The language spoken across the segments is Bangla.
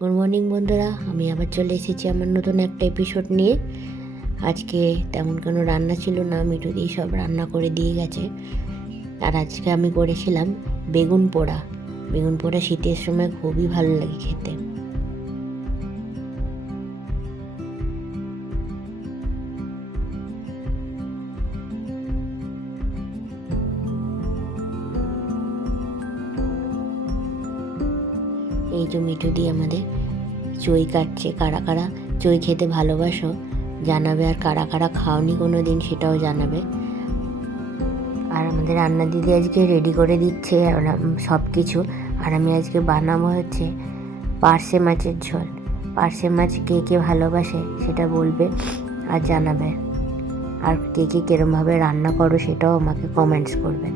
গুড মর্নিং বন্ধুরা, আমি আবার চলে এসেছি আমার নতুন একটা এপিসোড নিয়ে। আজকে তেমন কোনো রান্না ছিল না, মিঠু দিয়ে সব রান্না করে দিয়ে গেছে। আর আজকে আমি করেছিলাম বেগুন পোড়া। বেগুন পোড়া শীতের সময় খুবই ভালো লাগে খেতে। এই যে মিঠু দিয়ে আমাদের চই কাটছে। কারা কারা চই খেতে ভালোবাসো জানাবে, আর কারা কারা খাওনি কোনো দিন সেটাও জানাবে। আর আমাদের রান্না দিদি আজকে রেডি করে দিচ্ছে সব কিছু। আর আমি আজকে বানাবো হচ্ছে পার্শে মাছের ঝোল। পার্শে মাছ কে কে ভালোবাসে সেটা বলবে আর জানাবে। আর কে কে কীরমভাবে রান্না করো সেটাও আমাকে কমেন্টস করবেন।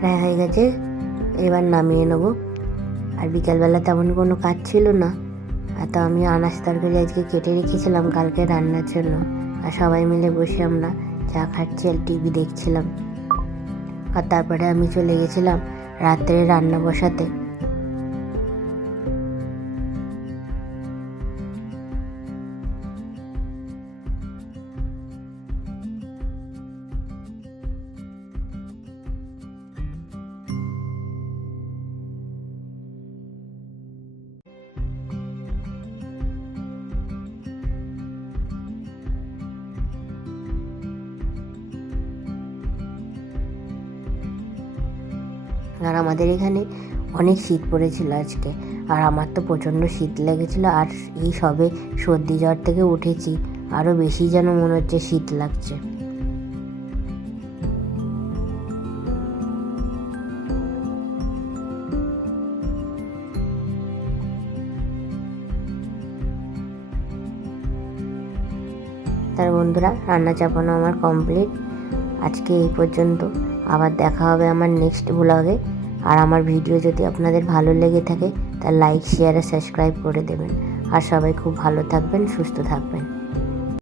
প্রায় হয়ে গেছে, এবার নামিয়ে নেবো। আর বিকালবেলা তেমন কোনো কাজ ছিল না, আর তো আমি আনাজ তরকারি আজকে কেটে রেখেছিলাম কালকে রান্নার জন্য। আর সবাই মিলে বসে আমরা চা খাচ্ছি আর টিভি দেখছিলাম। আর তারপরে আমি চলে গেছিলাম রাত্রে রান্না বসাতে। আর আমাদের এখানে অনেক শীত পড়েছিল আজকে, আর আমার তো প্রচণ্ড শীত লেগেছিলো। আর এই সবে সর্দি জ্বর থেকে উঠেছি, আরও বেশি যেন মনে হচ্ছে শীত লাগছে। তার বন্ধুরা, রান্না চাপানো আমার কমপ্লিট। আজকে এই পর্যন্ত, আবার দেখা হবে আমার নেক্সট ব্লগে। আর আমার ভিডিও যদি আপনাদের ভালো লেগে থাকে তাহলে লাইক, শেয়ার আর সাবস্ক্রাইব করে দেবেন। আর সবাই খুব ভালো থাকবেন, সুস্থ থাকবেন।